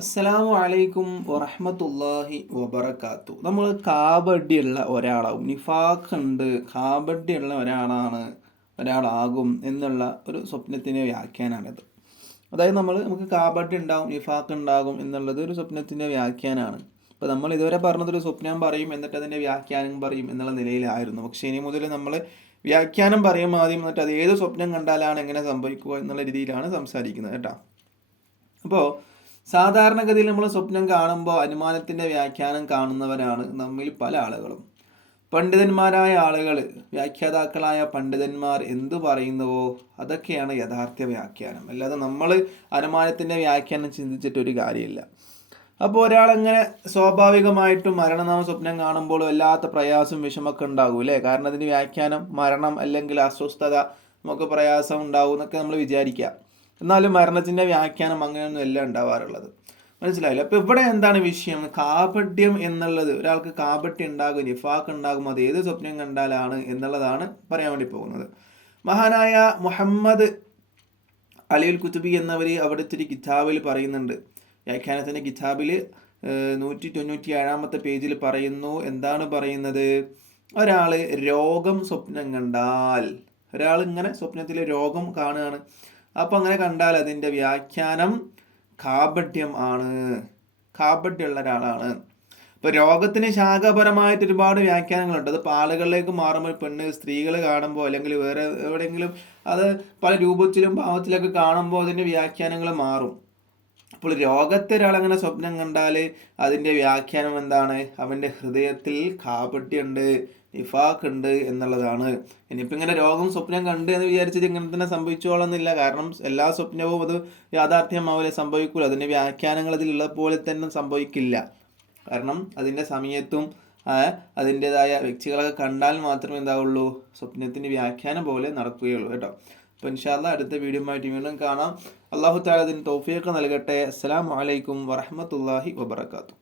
അസ്സലാമു അലൈക്കും വറഹ്മത്തുള്ളാഹി വബറകാത്തു. നമ്മൾ കാബഡിയുള്ള ഒരാളാവും, നിഫാഖ് ഉണ്ട്, കാബഡിയുള്ള ഒരാളാകും എന്നുള്ള ഒരു സ്വപ്നത്തിൻ്റെ വ്യാഖ്യാനമാണിത്. അതായത് നമുക്ക് കാബഡി ഉണ്ടാകും, നിഫാഖ് ഉണ്ടാകും എന്നുള്ളത് ഒരു സ്വപ്നത്തിൻ്റെ വ്യാഖ്യാനമാണ്. ഇപ്പോൾ നമ്മൾ ഇതുവരെ പറഞ്ഞതൊരു സ്വപ്നം പറയും എന്നിട്ട് അതിൻ്റെ വ്യാഖ്യാനം പറയും എന്നുള്ള നിലയിലായിരുന്നു. പക്ഷേ ഇനി മുതൽ നമ്മൾ വ്യാഖ്യാനം പറയും ആദ്യം, എന്നിട്ട് അത് ഏത് സ്വപ്നം കണ്ടാലാണ് എങ്ങനെ സംഭവിക്കുക എന്നുള്ള രീതിയിലാണ് സംസാരിക്കുന്നത് കേട്ടോ. അപ്പോൾ സാധാരണഗതിയിൽ നമ്മൾ സ്വപ്നം കാണുമ്പോൾ അനുമാനത്തിൻ്റെ വ്യാഖ്യാനം കാണുന്നവരാണ് നമ്മിൽ പല ആളുകളും. പണ്ഡിതന്മാരായ ആളുകൾ, വ്യാഖ്യാതാക്കളായ പണ്ഡിതന്മാർ എന്തു പറയുന്നുവോ അതൊക്കെയാണ് യഥാർത്ഥ വ്യാഖ്യാനം. അല്ലാതെ നമ്മൾ അനുമാനത്തിൻ്റെ വ്യാഖ്യാനം ചിന്തിച്ചിട്ടൊരു കാര്യമില്ല. അപ്പോൾ ഒരാളങ്ങനെ സ്വാഭാവികമായിട്ടും മരണനാമ സ്വപ്നം കാണുമ്പോൾ വല്ലാത്ത പ്രയാസം വിഷമൊക്കെ ഉണ്ടാകും അല്ലേ? കാരണം അതിന് വ്യാഖ്യാനം മരണം അല്ലെങ്കിൽ അസ്വസ്ഥത, നമുക്ക് പ്രയാസം ഉണ്ടാവും എന്നൊക്കെ നമ്മൾ വിചാരിക്കുക. എന്നാലും മരണത്തിൻ്റെ വ്യാഖ്യാനം അങ്ങനെയൊന്നും അല്ല ഉണ്ടാവാറുള്ളത്. മനസ്സിലായില്ല? അപ്പോൾ ഇവിടെ എന്താണ് വിഷയം? കാപട്യം എന്നുള്ളത്, ഒരാൾക്ക് കാപട്യം ഉണ്ടാകും, നിഫാഖ് ഉണ്ടാകും, അത് ഏത് സ്വപ്നം കണ്ടാലാണ് എന്നുള്ളതാണ് പറയാൻ വേണ്ടി പോകുന്നത്. മഹാനായ മുഹമ്മദ് അലിയുൽ കുത്തുബി എന്നവർ അവിടുത്തെ ഒരു കിതാബിൽ പറയുന്നുണ്ട്. വ്യാഖ്യാനത്തിൻ്റെ കിതാബിൽ 197 പേജിൽ പറയുന്നു. എന്താണ് പറയുന്നത്? ഒരാൾ രോഗം സ്വപ്നം കണ്ടാൽ, ഒരാൾ ഇങ്ങനെ സ്വപ്നത്തിൽ രോഗം കാണുകയാണ്, അപ്പം അങ്ങനെ കണ്ടാൽ അതിൻ്റെ വ്യാഖ്യാനം കാപട്യം ആണ്, കാപട്യമുള്ള ഒരാളാണ്. ഇപ്പോൾ രോഗത്തിന് ശാഖാപരമായിട്ട് ഒരുപാട് വ്യാഖ്യാനങ്ങളുണ്ട്. അത് ആളുകളിലേക്ക് മാറുമ്പോൾ, സ്ത്രീകൾ കാണുമ്പോൾ അല്ലെങ്കിൽ വേറെ എവിടെയെങ്കിലും അത് പല രൂപത്തിലും ഭാവത്തിലൊക്കെ കാണുമ്പോൾ അതിൻ്റെ വ്യാഖ്യാനങ്ങൾ മാറും. അപ്പോൾ രോഗത്തെ ഒരാളങ്ങനെ സ്വപ്നം കണ്ടാൽ അതിൻ്റെ വ്യാഖ്യാനം എന്താണ്? അവൻ്റെ ഹൃദയത്തിൽ കാപട്യമുണ്ട്, നിഫാഖ് ഉണ്ട് എന്നുള്ളതാണ്. ഇനിയിപ്പോൾ ഇങ്ങനെ രോഗം സ്വപ്നം കണ്ട് എന്ന് വിചാരിച്ചിട്ട് ഇങ്ങനെ തന്നെ സംഭവിച്ചോളന്നില്ല. കാരണം എല്ലാ സ്വപ്നവും അത് യാഥാർത്ഥ്യമാവില്ല, സംഭവിക്കില്ല. അതിൻ്റെ വ്യാഖ്യാനങ്ങൾ അതിലുള്ള പോലെ തന്നെ സംഭവിക്കില്ല. കാരണം അതിൻ്റെ സമയത്തും അതിൻ്റെതായ വ്യക്തികളൊക്കെ കണ്ടാൽ മാത്രമേ എന്താവുള്ളൂ, സ്വപ്നത്തിൻ്റെ വ്യാഖ്യാനം പോലെ നടക്കുകയുള്ളൂ കേട്ടോ. അപ്പോൾ ഇൻഷാ അല്ലാഹ് അടുത്ത വീഡിയോയുമായിട്ട് വീണ്ടും കാണാം. അല്ലാഹു തആല അതിന് തൗഫീഖ് നൽകട്ടെ. അസ്സലാമു അലൈക്കും വറഹ്മത്തുള്ളാഹി വബറകാതുഹു.